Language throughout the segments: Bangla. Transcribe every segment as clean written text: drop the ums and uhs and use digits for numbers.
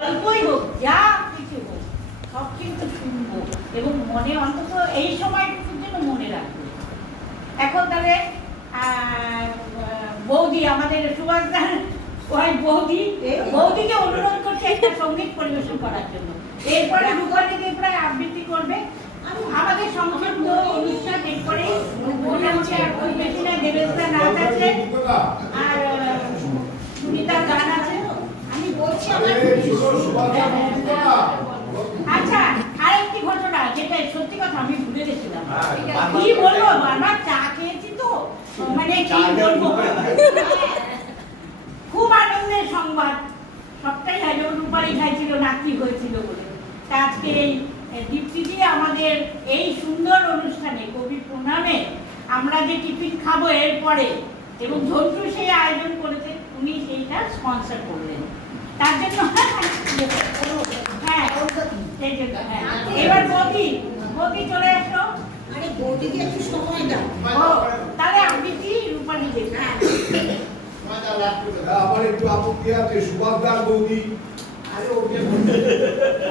গল্পই হোক, যা কিছু হোক, সব কিন্তু শুনবো এবং মনে অন্তত এই সময়টুকুর জন্য মনে রাখবো। এখন তাহলে বৌদি, আমাদের সুভাষদার বৌদিকে অনুরোধ করছে একটা সঙ্গীত পরিবেশন করার জন্য। এরপরে রূপালী দিয়ে প্রায় আবৃত্তি করবে। আমাদের সংক্ষিপ্ত অনুষ্ঠান এরপরে মোটামুটি আর খুব বেশি না, দেবেশদা নাচ আছে আর সুনিতার গান আছে। আমি বলছি আচ্ছা, আরেকটি ঘটনা যেটা সত্যি কথা আমি ভুলে গেছিলাম। কি বলবো, বারবার চা খেয়েছি তো, মানে কি বলবো, খুব আনন্দের সংবাদ। সবটাই যেমন রূপালী খাইছিল নাকি হয়েছিল বলে। তা আজকে এই দীপ্তি দিয়ে আমাদের এই সুন্দর অনুষ্ঠানে কবি প্রণামে আমরা যে টিফিন খাবো এরপরে, এবং ঝন্টু সেই আয়োজন করেছে, উনি সেইটা স্পন্সর করলেন। তার জন্য হ্যাঁ, সেই জন্য হ্যাঁ। এবার বৌদি চলে আসলো। আরে বৌদিকে একটু সময় দাও। তাহলে আবৃত্তি রূপালী দেবে। আমার একটু আপত্তি আছে, সুভাষদার বৌদি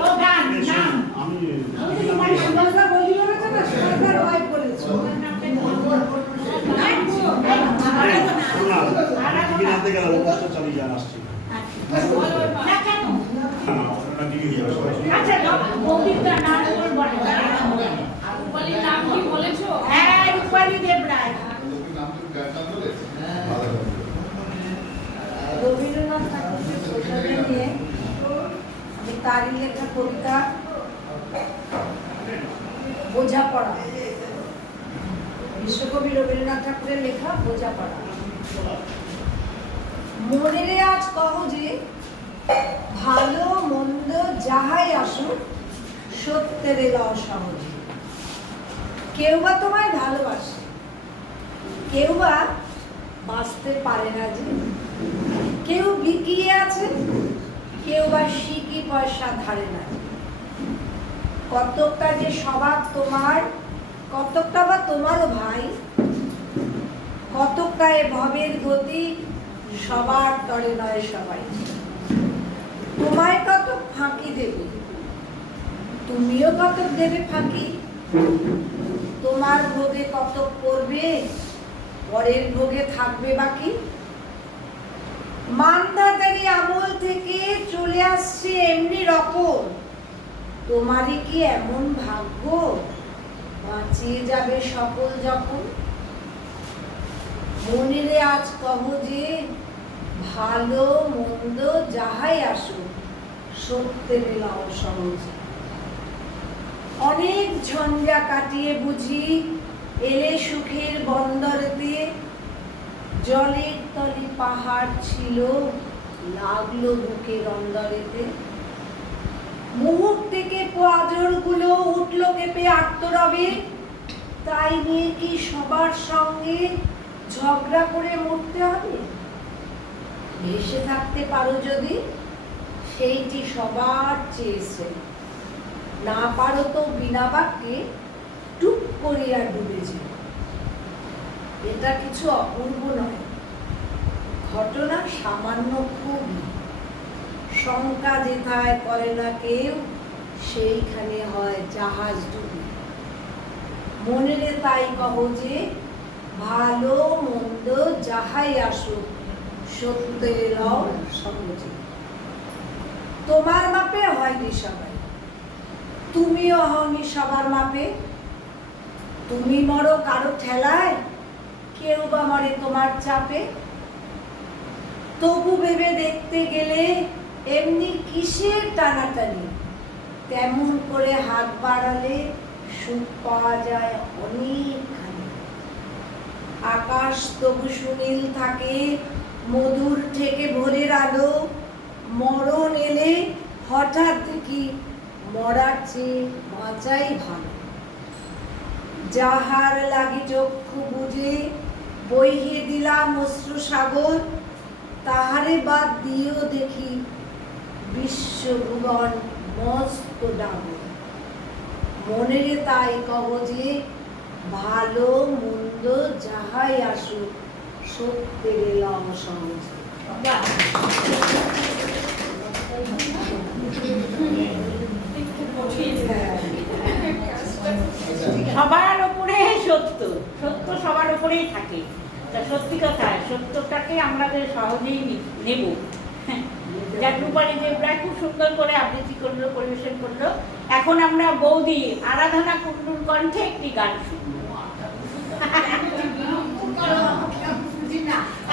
ও গান নাম আমি সুভাষদার বৌদি বলেছে না, সুভাষদার ওয়াইফ বলেছে। আচ্ছা, বৌদির নাম কি বলেছো? হ্যাঁ, রূপালী দেব রায়। রবীন্দ্রনাথ ঠাকুরকে প্রসাদে নিয়ে আমি তারই লেখা কবিতা বোঝাপড়া, বিশ্বকবি রবীন্দ্রনাথ ঠাকুরের লেখা বোঝাপড়া। মনে রে আজ কহ যে ভালো মন্দ যাহাই আসুক সত্যের এলা অসহজে। কেউ বা তোমায় ভালোবাসে, কেউ বা বাঁচতে পারে না যে, কেউ বিকিয়ে আছে, কেউ বা শিকি পয়সা ধারে না। কতকটা যে স্বভাব তোমার, কতকটা বা তোমারও ভাই, কতকটা এ ভবের গতি, সবার তরে নয় সবাই। তোমায় কত ফাঁকি দেবে, তুমিও কতক দেবে ফাঁকি। তোমার ভোগে কতক করবে, পরের ভোগে থাকবে বাকি। মান্ধাতারি আমল থেকে চলে আসছে এমনি রকম, তোমারই কি এমন ভাগ্য বাঁচিয়ে যাবে সকল যখন। মনে রে আজ কহ যে ভালো মন্দ যাহাই আসুক সত্যের এলা অসহজে। অনেক ঝঞ্ঝা কাটিয়ে বুঝি এলে সুখের বন্দরেতে। জলের তলে পাহাড় ছিল, লাগলো বুকের অন্দরেতে। মুহূর্তে পাঁজর গুলো উঠলো কেঁপে আত্মরবে। তাই নিয়ে কি সবার সঙ্গে ঝগড়া করে মরতে হবে? ভেসে থাকতে পারো যদি, সেইটি সবার চেয়েছে। না পারো তো বিনা বাক্যে টুক করিয়া ডুবে যে। এটা কিছু অপূর্ব নয়, ঘটনা সামান্য খুবই। শঙ্কা যেথায় করে না কেউ, সেইখানে হয় জাহাজ ডুবে। মনে রে তাই কহ যে ভালো মন্দ যাহাই আসুক সত্যের এলাও সহজে। তোমার মাপে হয়নি সবাই, তুমিও হওনি সবার মাপে। তুমি মরো কারো ঠেলায়, কেউ বা মরে তোমার চাপে। তবু ভেবে দেখতে গেলে এমনি কিসের টানাটানি, তেমন করে হাত বাড়ালে সুখ পাওয়া যায় অনেকখানি। আকাশ তবু সুনীল থাকে, মধুর থেকে ভোরের আলো। মরণ এলে হঠাৎ দেখি মরার চেয়ে বাঁচাই ভালো। যাহার লাগি চক্ষু বুঝে বইহে দিলাম অশ্রু সাগর, তাহারে বাদ দিয়েও দেখি বিশ্বভুবন মস্ত ডাগর। মনে রে তাই কহ যে ভালো মন্দ যাহাই আসুক সত্যের এলা অসহজে। করেই থাকে। তা সত্যি কথা, সত্যটাকে আমাদের সহজেই নেব। যাক, রূপালী দেবরা খুব সুন্দর করে আবৃত্তি করলো, পরিবেশন করলো। এখন আমরা বৌদি আরাধনা কুণ্ডুর কণ্ঠে একটি গান শুনবো।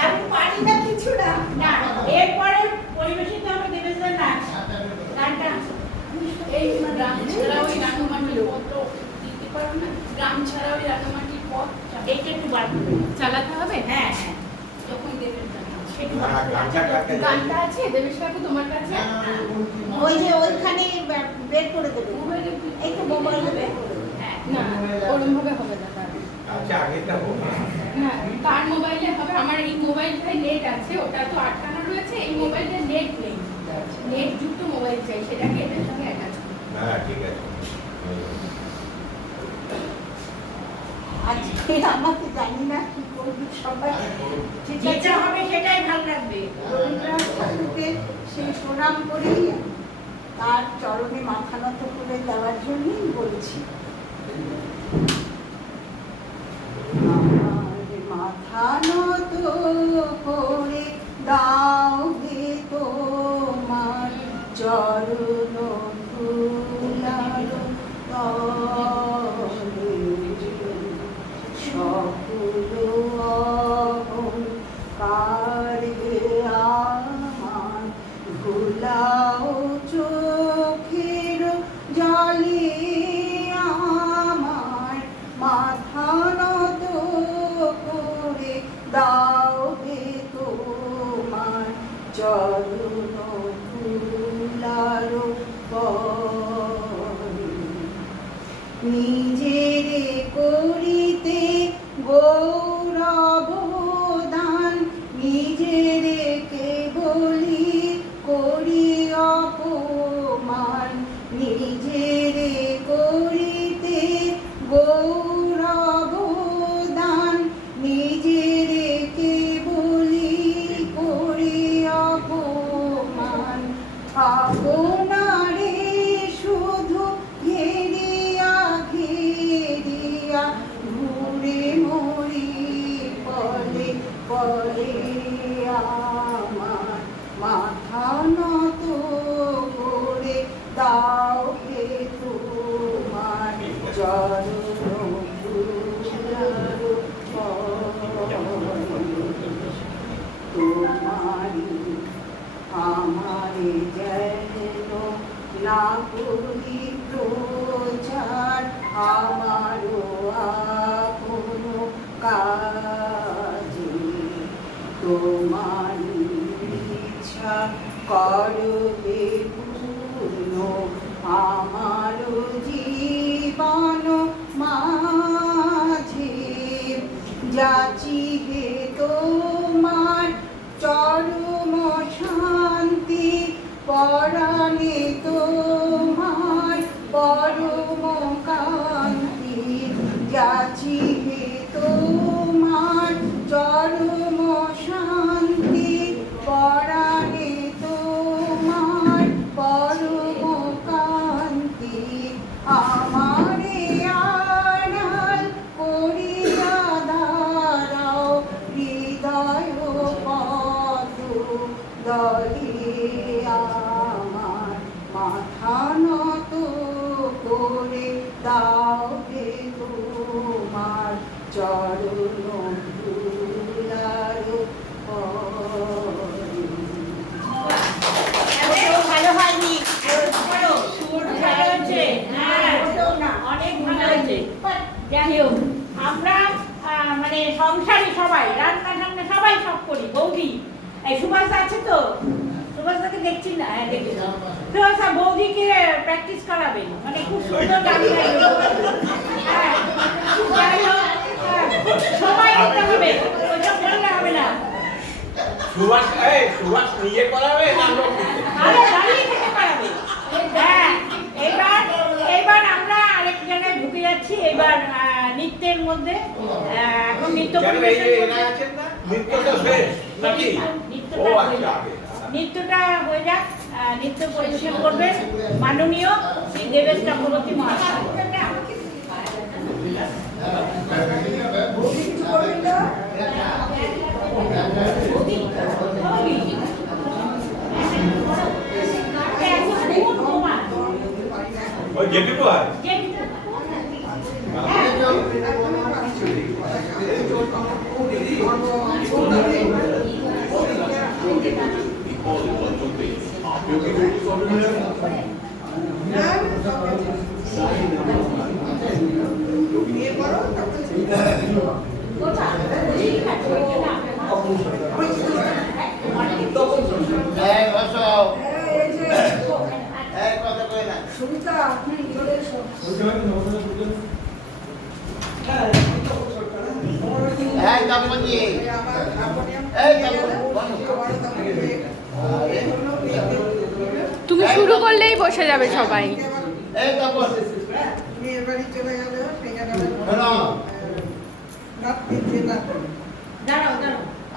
আমি পারি না কিছু না। না, এরপরে পরিবেশিত হবে দেবেশদার নাচ। গানটা এই গ্রাম ছাড়া ওই রাঙামাটির পথ দিতে পারো না? গ্রাম ছাড়া ওই রাঙামাটির পথ এইটা একটু বার করবে। চালাতে হবে? হ্যাঁ হ্যাঁ, যখন দেবের গান আছে। একটু বার করবে। গানটা আছে দেবেশ কাকু তোমার কাছে? ওই যে ওইখানে বের করে দেবে, মোবাইলে এই তো মোবাইলে বের করে দেবে। হ্যাঁ, না, ওরম ভাবে হবে না তার। না, তার মোবাইলে হবে। আমার এই মোবাইলটায় নেট আছে, ওটা তো আটকানো রয়েছে। এই মোবাইলটায় নেট নেই, নেট যুক্ত মোবাইল চাই, সেটাকে এটার সঙ্গে অ্যাটাচ করতে হবে। হ্যাঁ, ঠিক আছে। আজকে আমাকে জানি না কি করবি সবাই, ঠিক আছে? যেটা হবে সেটাই ভালো লাগবে। রবীন্দ্রনাথ ঠাকুরকে সেই প্রণাম করেই তার চরণে মাথা নত করে দেওয়ার জন্যই বলছি। আমার মাথা নত করে দাও গে তোমার চরণ ধুলার তলে, সকল অহংকার আমার ভুলাও চোখের জলে, আমার মাথা নত করে দাও গে তোমার চরণ ধুলার তলে। নিজের করিতে গৌরব দান, নিজের কেবলি করি অপমান, নিজের করিতে গৌরব দান, নিজের কেবলি করি অপমান, আপনারে শুধু ঘেরিয়া ঘেরিয়া ঘুরে মরি পলে পলে, আমার মাথা নত করে দাও হে তোমার চরণ ধুলার তলে। তোমারি আমারে যেন না করি প্রচার, আমারও আপন কাজে তোমারি ইচ্ছা করবে পূর্ণ, আমারও জীবন মাঝে যাচি হে তোমার চরম শান্তি, পরাণে তোমার পরম কান্তি, যাচি হে তোমার চরম শান্তি, পরাণে তোমার পরম কান্তি, আমারে আড়াল করিয়া দাঁড়াও হৃদয় পদ দলে, আমার মাথা নত করে দাও হে তোমার চরণ ধুলার তলে। এত ভালো হয়নি, করো। ভালো হয়েছে, হ্যাঁ, অনেক ভালো হয়েছে। যাই হোক, আমরা মানে সংসারী সবাই, রান্না টান্না সবাই সব করি। বৌদি, এই সুভাষ আছে তো? সুভাষদাকে দেখছি না? হ্যাঁ, দেখছি। সুভাষ বৌদিকে প্র্যাকটিস করাবেন, মানে খুব সুন্দর গান গাইবে। হ্যাঁ, যাই হোক, সবাই দিতে হবে, ওইসব বললে হবে না। সুভাষ নিজে করাবে না লোক দিতে? আরে দাঁড়িয়ে থেকে করাবে। হ্যাঁ, এবার আমরা আরেক জায়গায় ঢুকে যাচ্ছি। এবার নৃত্যের মধ্যে এখন নৃত্য পরিবেশন করবে। নৃত্যটা শেষ নাকি? ও নৃত্যটা হয়ে আচ্ছা, যাক। আগে। নৃত্যটা হয়ে যাক। নৃত্য পরিবেশন করবে মাননীয় শ্রী দেবেশ চক্রবর্তী মহাশয়। বৌদি কিছু করবেন না? যেটুকু হয় এই যে সুমিতা চলে এসো। তুমি শুরু করলেই বসে যাবে সবাই।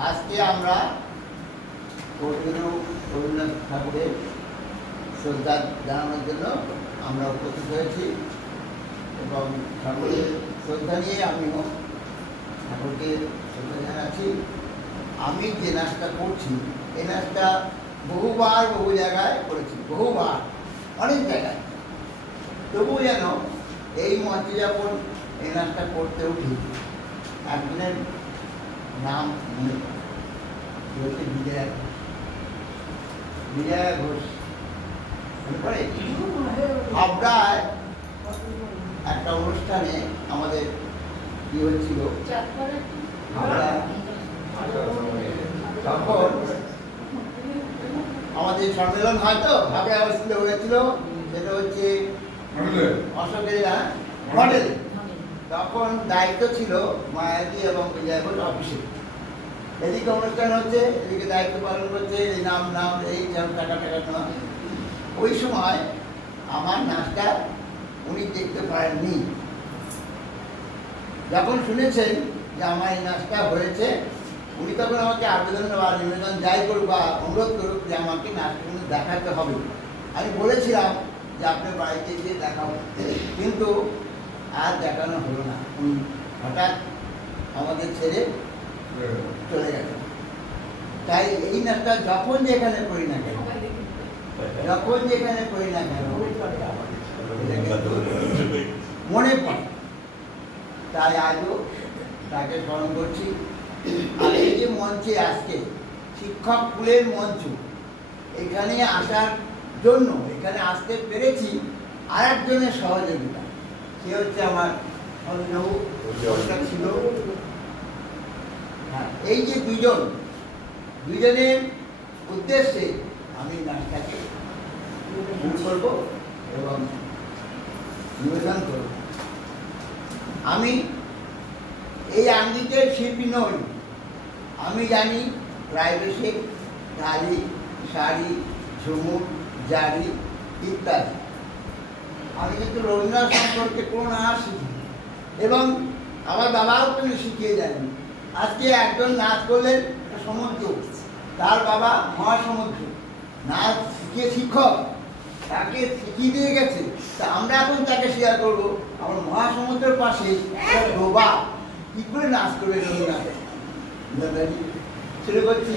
আজকে আমরা রবীন্দ্রনাথ ঠাকুরের শ্রদ্ধা জানানোর জন্য আমরা উপস্থিত হয়েছি এবং ঠাকুরের শ্রদ্ধা নিয়ে আমিও ঠাকুরকে শ্রদ্ধা জানাচ্ছি। আমি যে নাচটা করছি এই নাচটা বহুবার বহু জায়গায় করেছি, বহুবার অনেক জায়গায়। তবুও যেন এই মঞ্চে যখন এই নাচটা করতে উঠি একজনের নাম মনে হচ্ছে বিজয়া ঘোষ। মনে পড়ে হাবড়ায় একটা অনুষ্ঠানে আমাদের কি হচ্ছিল, তখন আমাদের সম্মেলন হয়তো হাবড়ায় অবস্থিত হয়েছিল, সেটা হচ্ছে অশোকের মডেল। তখন দায়িত্ব ছিল মায়াদি এবং বিজয় ঘোষ অফিসে। এদিকে অনুষ্ঠান হচ্ছে, এদিকে দায়িত্ব পালন করছে, এই নাম এই টাকা নেওয়া। ওই সময় আমার নাচটা উনি দেখতে পারেননি। যখন শুনেছেন যে আমার এই নাচটা হয়েছে, উনি তখন আমাকে আবেদন বা নিবেদন যাই করুক বা অনুরোধ করুক যে আমাকে নাচটা দেখাতে হবে। আমি বলেছিলাম যে আপনার বাড়িতে গিয়ে দেখাবো, কিন্তু আর দেখানো হলো না। উনি হঠাৎ আমাদের ছেড়ে চলে গেছে। তাই এই নাচটা যখন যেখানে করি না কেন, মনে পড়ে। তাই আজও তাকে স্মরণ করছি। আর এই যে মঞ্চে আজকে শিক্ষক কুলের মঞ্চ, এখানে আসার জন্য, এখানে আসতে পেরেছি আর একজনের সহযোগিতা। সে হচ্ছে আমার অভিনব ছিল। হ্যাঁ, এই যে দুজনের উদ্দেশ্যে আমি নাচটাকে শুরু করব এবং নিবেদন করব। আমি এই আঙ্গিকের শিল্পী নই। আমি জানি প্রাইভেসি, ঢালি, শাড়ি, ঝুমুর, জারি ইত্যাদি। আমি কিন্তু রবীন্দ্রনাথ সম্পর্কে কোনো নাচ শিখি এবং আমার বাবাও কিন্তু শিখিয়ে যায়নি। আজকে একজন নাচ করলেন সমুদ্র, তার বাবা মহাসমুদ্র, নাচ শিখিয়ে শিক্ষক তাকে শিখিয়ে দিয়ে গেছে। তা আমরা এখন তাকে শেয়ার করবো আমার মহাসমুদ্রের পাশে ডোবা কি করে নাচ করবে রবীন্দ্রনাথ। শুরু করছি।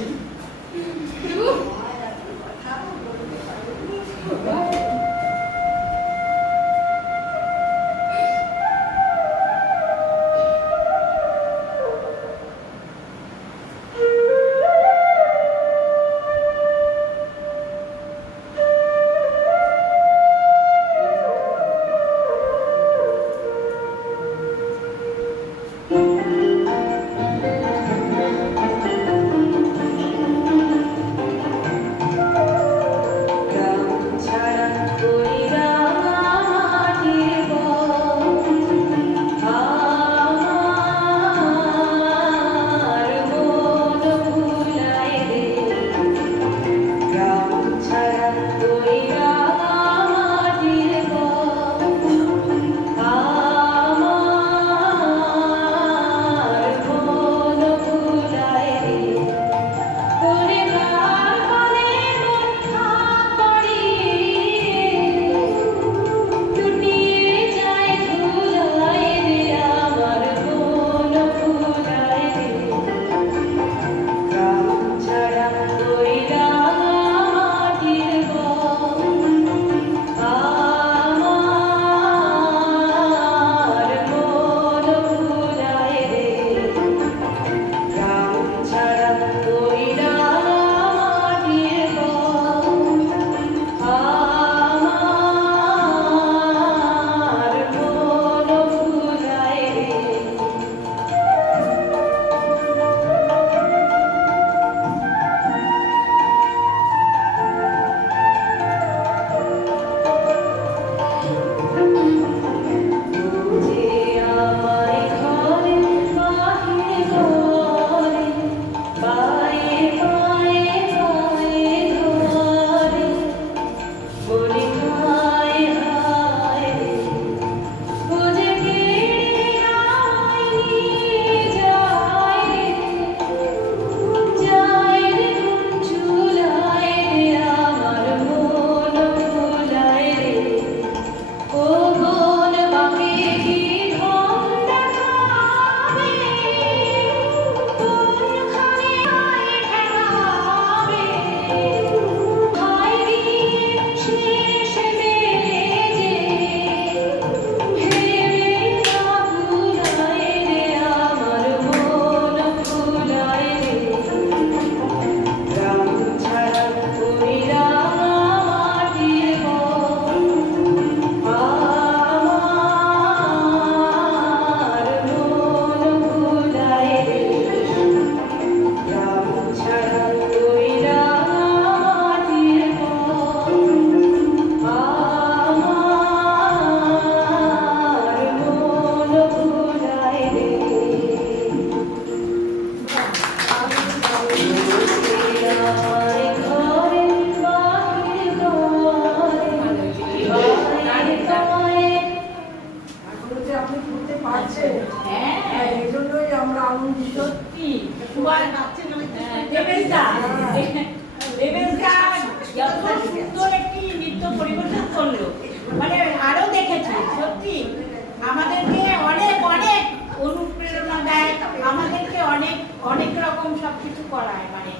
কিছু করায়, মানে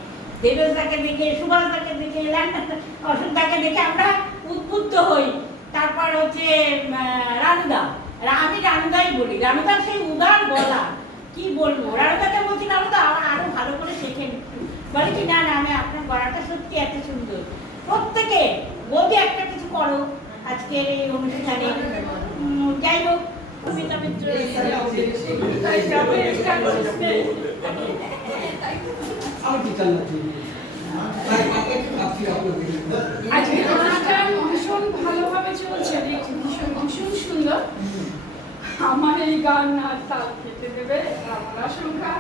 দেবেশদাকে দেখে, সুভাষদাকে দেখে, অশোকদাকে দেখে আমরা উদ্বুদ্ধ হই। তারপর হচ্ছে রানুদা, আমি রানুদাই বলি, রানুদার সেই উদার গলা কি বলবো। রানুদাকে বলছি রানুদা আরো ভালো করে শেখেন, বলে কি না না আমি আপনার গলাটা সত্যি এত সুন্দর। প্রত্যেকে বলতে একটা কিছু করো আজকের এই অনুষ্ঠানে। যাই হোক, কবিতা মিত্র আজকে অনুষ্ঠান ভীষণ ভালোভাবে চলছে, দেখছি ভীষণ সুন্দর। আমার এই গান আর তাল কেটে দেবে আমার আশঙ্কা,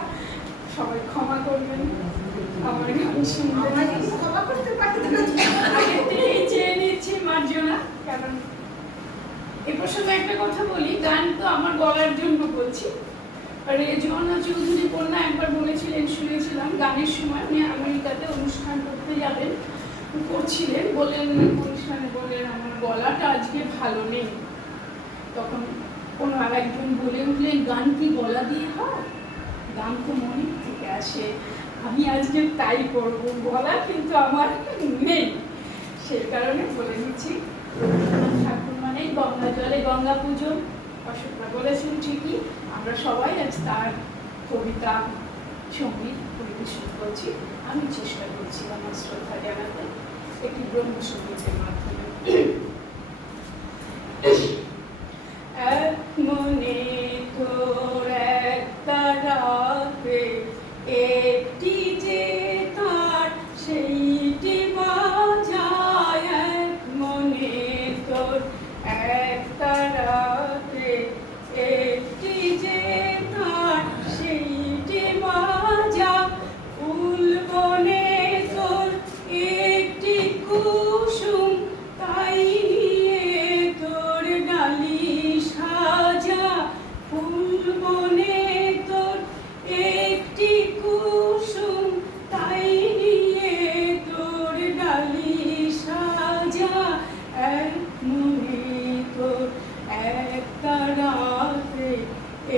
সবাই ক্ষমা করবেন। আমার গান শুনবে আগে থেকেই চেয়ে নিচ্ছি মার্জনা। কারণ এ প্রসঙ্গে একটা কথা বলি, গান তো আমার গলার জন্য বলছি। রেজওয়ানা চৌধুরী কন্যা একবার বলেছিলেন, শুনেছিলাম গানের সময় উনি আমেরিকাতে অনুষ্ঠান করতে যাবেন, করছিলেন, বললেন অনুষ্ঠানে বললেন আমার গলাটা আজকে ভালো নেই। তখন কোনো আরেকজন বলে উঠলেন গান কি গলা দিয়ে হয়? গান তো মনে থেকে আসে। আমি আজকে তাই করবো, গলা কিন্তু আমার নেই। সেই কারণে বলে নিচ্ছি, ঠাকুর মানে গঙ্গা জলে গঙ্গা পুজো। অশোকরা বলেছেন ঠিকই, আমরা সবাই আজ তার কবিতা সঙ্গীত পরিবেশন করছি। আমি চেষ্টা করছি আমার শ্রদ্ধা জানাতে একটি ব্রহ্মসঙ্গীতের মাধ্যমে। এক মনে তোর এক তারাতে একটি যে তার সেইটি বাজায়। এক মনে তোর এক তারাতে একটি যে তার সেইটি বাজায়। ফুল বনে তোর একটি কুসুম তাই নিয়ে তোর ডালি সাজা। ফুল বনে তোর একটি কুসুম তাই নিয়ে তোর ডালি সাজা। এক মনে তোর এক তারাতে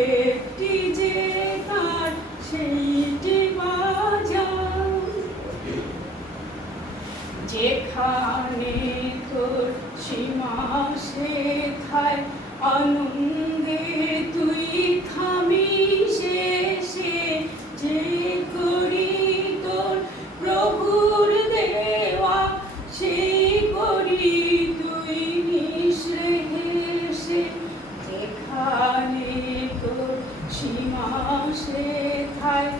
একটি যে তার সেইটি বাজা। যেখানে তোর সীমা সেথায় আনন্দে তুই থামি শেষে। যে করি তোর প্রভুর দেওয়া সেই করি তুই মিশ্রে হেসে। যেখানে তোর সীমা সেথায়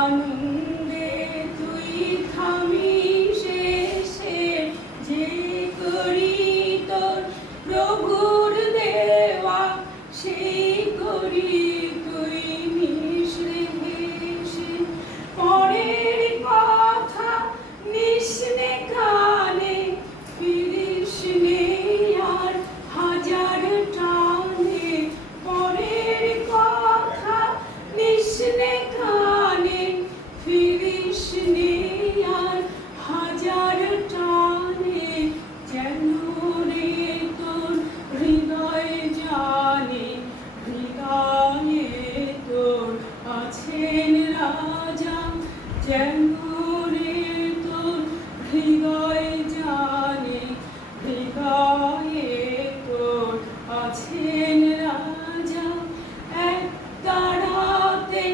আনন্দে তুই থামি শেষে। যে করি তোর প্রভুর দেওয়া সেই করি তুই মিশ্রে হেসে। পরের কথা নিস্নে কানে ফিরিস নে আর হাজার টানে। পরের কথা নিস্নে কানে ফিরিস নে আর হাজার টানে। যেন রে তোর হৃদয় জানে হৃদয়ে তোর আছেন রাজা। যেন রে তোর হৃদয় জানে হৃদয়ে তোর আছেন রাজা। এক তারাতে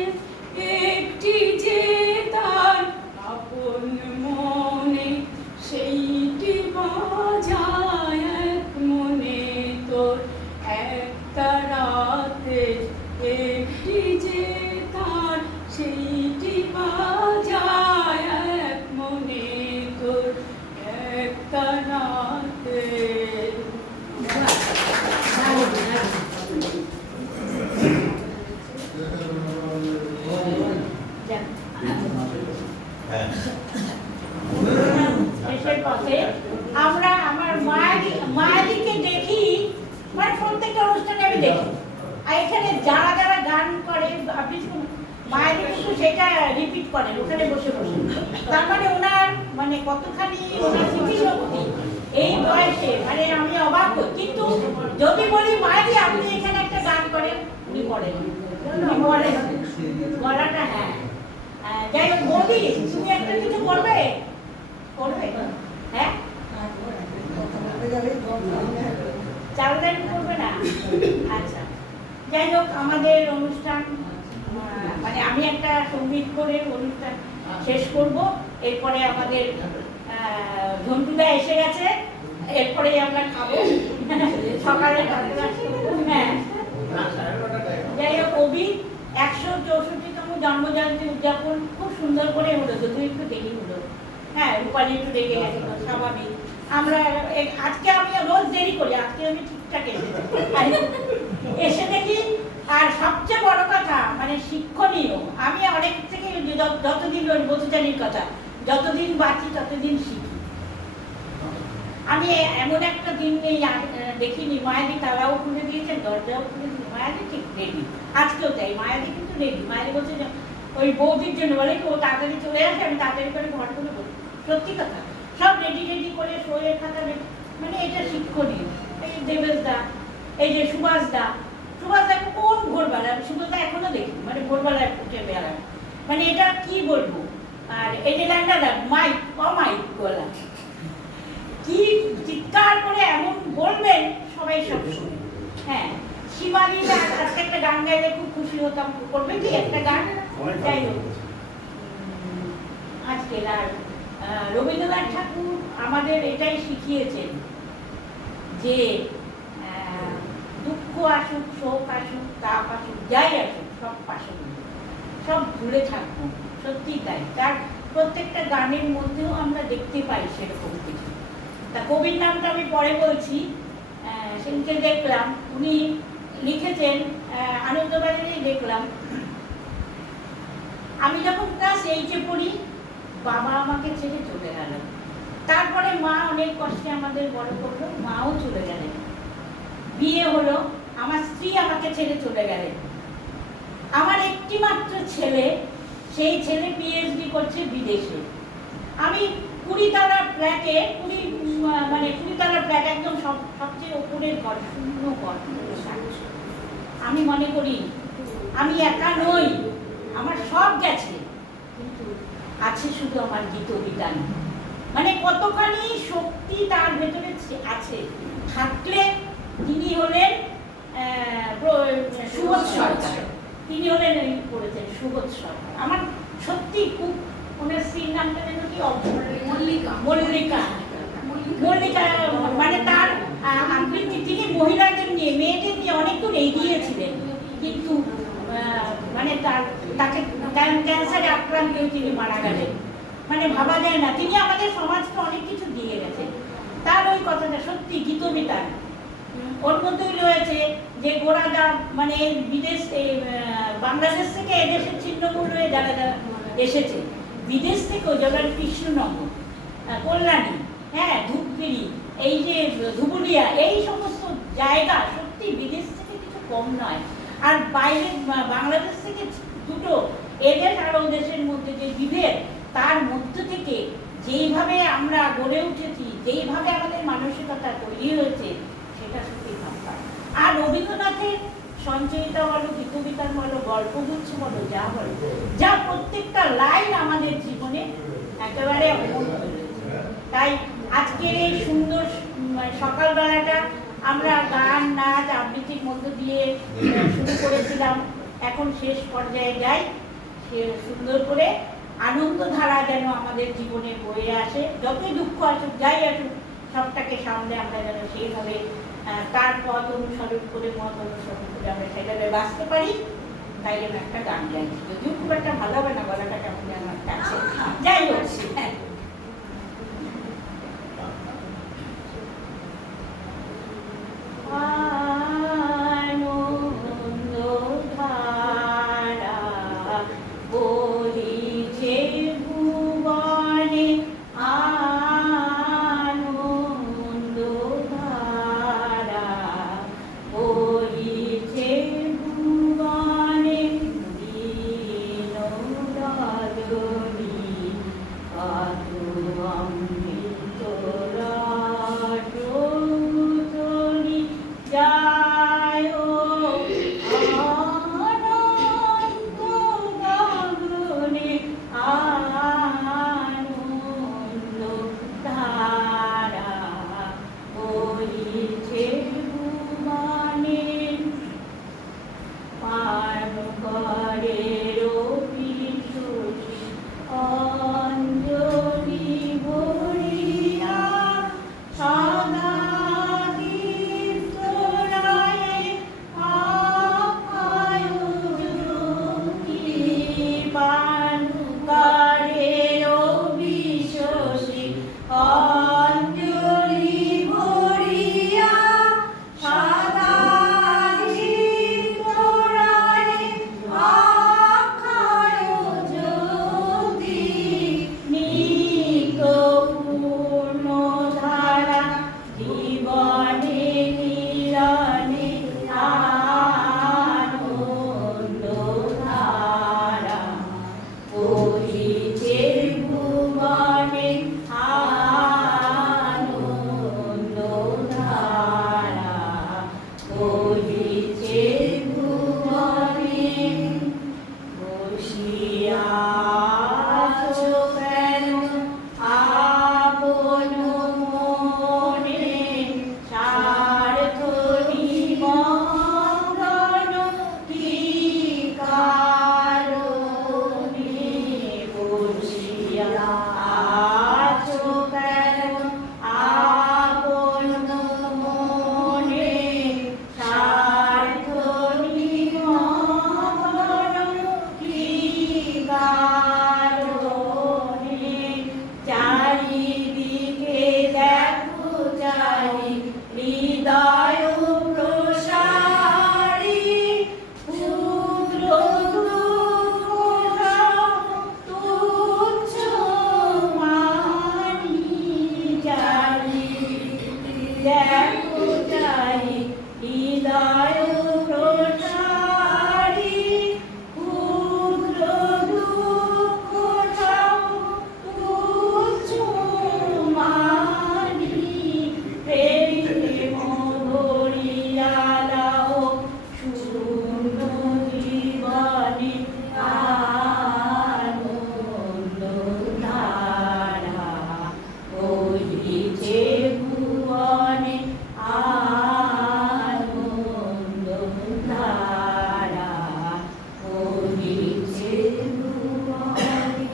একটি যে তার আপন মনে সেইটি বাজায়। এক মনে তোর এক তারাতে একটি যে তার সেইটি বাজায়। এক মনে তোর এক তারাতে। হ্যাঁ শেষের পথে আমরা আমার মায়াদিকে দেখি, মানে প্রত্যেকটা অনুষ্ঠানে আমি দেখি। আর এখানে যারা যারা গান করে আপনি মায়াদি কিন্তু সেটা রিপিট করেন ওখানে বসে বসে। তার মানে ওনার মানে কতখানি ওনার স্মৃতিশক্তি এই বয়সে, মানে আমি অবাক হই। কিন্তু যদি বলি মায়াদি আপনি এখানে একটা গান করেন, উনি করেন, উনি বলেন গলাটা। হ্যাঁ যাই হোক বৌদি, তুমি একটা কিছু করবে? করবে? হ্যাঁ, কথা বলতে গেলেই চাল ডাল করবে না? আচ্ছা, যাই হোক আমাদের অনুষ্ঠান মানে আমি একটা সঙ্গীত করে অনুষ্ঠান শেষ করব। এরপরে আমাদের ঝন্টুদা এসে গেছে, এরপরে আমরা খাবো সকালে। হ্যাঁ, যাই হোক কবি 164তম জন্মজয়ন্তী উদযাপন খুব সুন্দর করে হলো, যদিও একটু দেরি হলো। হ্যাঁ, রূপালী একটু রেগে গেছিল, স্বাভাবিক। আমরা আজকে আমি রোজ দেরি করি, আজকে আমি ঠিকঠাক এসে দেখি। আর সবচেয়ে বড় কথা মানে শিক্ষণীয়, আমি অনেক থেকে যতদিন বছুচারীর কথা, যতদিন বাঁচি ততদিন শিখি। আমি এমন একটা দিন নেই দেখিনি, মায়াদি তারাও খুলে দিয়েছেন, দরজাও খুলে দিয়েছে, মায়াদি ঠিক রেডি। আজকেও তাই, মায়াদি কিন্তু রেডি। মায়াদি বলছে যে ওই বৌদির জন্য বলে কি ও তাড়াতাড়ি চলে আসে, আমি তাড়াতাড়ি করে ঘর তুলে বলি। সত্যি কথা, সব রেডি করে শোয়ে খাতা রেডি, মানে এটা শিক্ষণীয়। এই দেবেশ দা, এই যে সুভাষ দা কোন ভোরবেলা, আমি সুভাষ দা এখনো দেখি, মানে ভোরবেলায় উঠে বেড়ান, মানে এটা কি বলবো। আর এই যে ল্যাংটা দা মাইক গলা, কি চিৎকার করে এমন বলবেন সবাই সব শুনে। হ্যাঁ, শিবানী আজকে একটা গান গাইলে খুব খুশি হতাম, করবে কি একটা গান? যাই হোক আজকে আর রবীন্দ্রনাথ ঠাকুর আমাদের এটাই শিখিয়েছেন যে দুঃখ আসুক, শোক আসুক, তাপ আসুক, যাই আসুক, সব পাশে সব ভুলে থাকবো। সত্যি তাই, তার প্রত্যেকটা গানের মধ্যেও আমরা দেখতে পাই সেরকম কিছু। তা কবির নামটা আমি পরে বলছি। সেদিনকে দেখলাম উনি লিখেছেন, আনন্দবাজারেই দেখলাম, আমি যখন ক্লাস 8-এ পড়ি বাবা আমাকে ছেড়ে চলে গেল। তারপরে মা অনেক কষ্টে আমাদের বড় করলো, মাও চলে গেলেন। বিয়ে হলো, আমার স্ত্রী আমাকে ছেড়ে চলে গেলেন। আমার একটি মাত্র ছেলে, সেই ছেলে পিএইচডি করছে বিদেশে। আমি 20তলা ফ্ল্যাটে, 20তলা ফ্ল্যাট, একদম সবচেয়ে ওপরের ঘর, শূন্য ঘর। আমি মনে করি আমি একা নই, আমার সব গেছে, কিন্তু আছে শুধু আমার গীতবিতান। মানে কতখানি শক্তি তার ভেতরে আছে, থাকলে তিনি হলেন সুবোধ সরকার। তিনি হলেন করেছেন সুবোধ সরকার। আমার সত্যি খুব, ওনার স্ত্রীর নামটা যেন কি, মল্লিকা। মানে তার আবৃত্তি, তিনি মহিলাদের নিয়ে, মেয়েদের নিয়ে অনেকক্ষণ এগিয়েছিলেন, কিন্তু মানে তাকে ক্যান্সারে আক্রান্ত হয়ে তিনি মারা গেলেন। মানে ভাবা যায় না, তিনি আমাদের সমাজকে অনেক কিছু দিয়ে গেছেন। তার ওই কথাটা সত্যি গীতবিতান। ওর মধ্যেই রয়েছে যে গোড়াদা, মানে বিদেশ, বাংলাদেশ থেকে এদেশের ছিন্নমূল হয়ে যারা এসেছে, বিদেশ থেকেও যেমন কৃষ্ণনগর, কল্যাণী, হ্যাঁ, ধূপগুড়ি, এই যে ধুবুলিয়া, এই সমস্ত জায়গা সত্যি বিদেশ থেকে কিছু কম নয়। আর বাইরে বাংলাদেশ থেকে দুটো, এদেশ আর ও দেশের মধ্যে যে বিভেদ, তার মধ্য থেকে যেইভাবে আমরা গড়ে উঠেছি, যেইভাবে আমাদের মানসিকতা তৈরি হয়েছে, সেটা সত্যি ভাববার। আর রবীন্দ্রনাথের সঞ্চয়িতা বলো, গীতবিতান বলো, গল্পগুচ্ছ বলো, যা বলো, যা প্রত্যেকটা লাইন আমাদের জীবনে একেবারে অমূল্য রয়েছে। তাই আজকের এই সুন্দর সকালবেলাটা আমরা গান, নাচ, আবৃত্তির মধ্য দিয়ে শুরু করেছিলাম, এখন শেষ পর্যায়ে যাই। সুন্দর করে আনন্দধারা যেন আমাদের জীবনে বয়ে আসে, যতই দুঃখ আসুক, যাই আসুক, সবটাকে সামনে আমরা যেন সেইভাবে তার পথ অনুসরণ করে, মত অনুসরণ করে আমরা সেভাবে বাঁচতে পারি। তাই জন্য একটা গান গাইছি, যদিও খুব একটা ভালো হবে না, গলাটা কেমন আমার কাছে, যাই হোক। হৃদয় প্রসারী ক্ষুদ্র দুঃখ সব তুচ্ছ মানি প্রেম ভরিয়ালাও শূন্য জীবনে আনন্দ ধারা বহিছে ভুবনে আনন্দ ধারা বহিছে ভুবনে।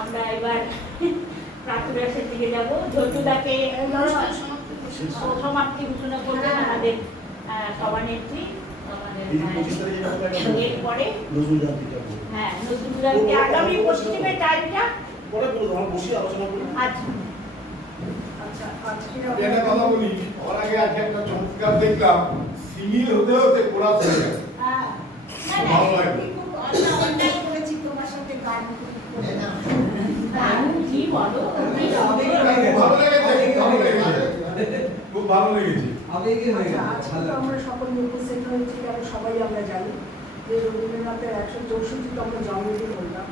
আমরা এবার প্রাতরাসের দিকে যাব। ঝটুদাকে সমাপ্তি ঘোষণা করবেন আমাদের সভানেত্রী। এরপরে হ্যাঁ নজরুলকে আগামী পশ্চিমের টাইমটা আচ্ছা আচ্ছা আজকে একটা কথা বলি, ওর আগে আজকে একটা চমৎকার দেখলাম, সিমিল হতে হতে কোরাস হয়ে গেছে। হ্যাঁ ভালো লাগে। অন্যায় করেছি তোমার সাথে গান কি বলো ভালো লেগেছে, ভালো লেগেছে, খুব ভালো লেগেছে। আজকে তো আমরা সকলে উপস্থিত হয়েছি, কারণ সবাই আমরা জানি যে রবীন্দ্রনাথের 164তম জন্মদিন করলাম।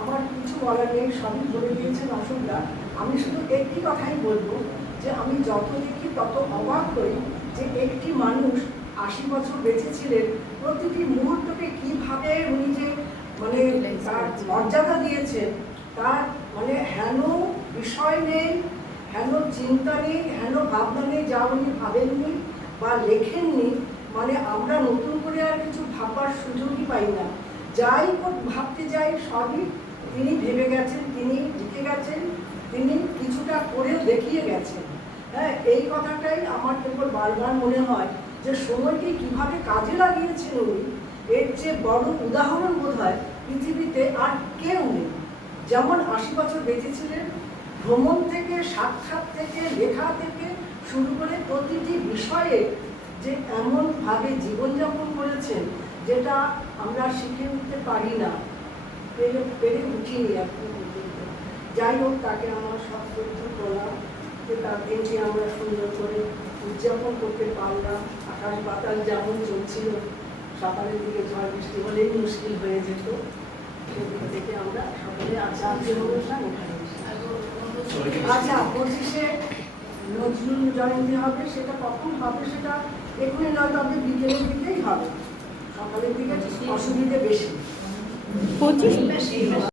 আমার কিছু বলার নেই, সবই বলে দিয়েছেন অশোকদা। আমি শুধু একটি কথাই বলবো যে আমি যত দেখি তত অবাক হই যে একটি মানুষ 80 বছর বেঁচে ছিলেন, প্রতিটি মুহূর্তকে কিভাবে উনি যে মানে তার মর্যাদা দিয়েছেন, তার মানে হেন বিষয় নেই, হেন চিন্তা নেই, হেন ভাবনা নেই যা উনি ভাবেননি বা লেখেননি। মানে আমরা নতুন করে আর কিছু ভাববার সুযোগই পাই না। যাই ভাবতে যাই সবই তিনি ভেবে গেছেন, তিনি লিখে গেছেন, তিনি কিছুটা করেও দেখিয়ে গেছেন। হ্যাঁ, এই কথাটাই আমার কেবল বারবার মনে হয় যে সময়কে কিভাবে কাজে লাগিয়েছেন উনি, এর চেয়ে বড় উদাহরণ বোধ হয় পৃথিবীতে আর কেউ নেই। যেমন 80 বছর বেঁচেছিলেন, ভ্রমণ থেকে, সাক্ষাৎ থেকে, লেখা থেকে শুরু করে প্রতিটি বিষয়ে যে এমনভাবে জীবনযাপন করেছেন যেটা আমরা শিখে উঠতে পারি না, পেরে উঠিনি এখন পর্যন্ত। যাই হোক, তাকে আমার সব শ্রদ্ধ করলাম যে তার দিনটি আমরা সুন্দর করে উদযাপন করতে পারলাম। আকাশ বাতাস যেমন চলছিল, সকালের দিকে ঝড় বৃষ্টি হলেই মুশকিল হয়ে যেত। সেদিক থেকে আমরা সকলে আজকের অনুষ্ঠান এখানে আচ্ছা 25শে নজরুল জয়ন্তী হবে, সেটা কখন হবে সেটা এখনই নয়, তবে বিকেলের দিকেই হবে। সকালের দিকে অসুবিধে বেশি। 25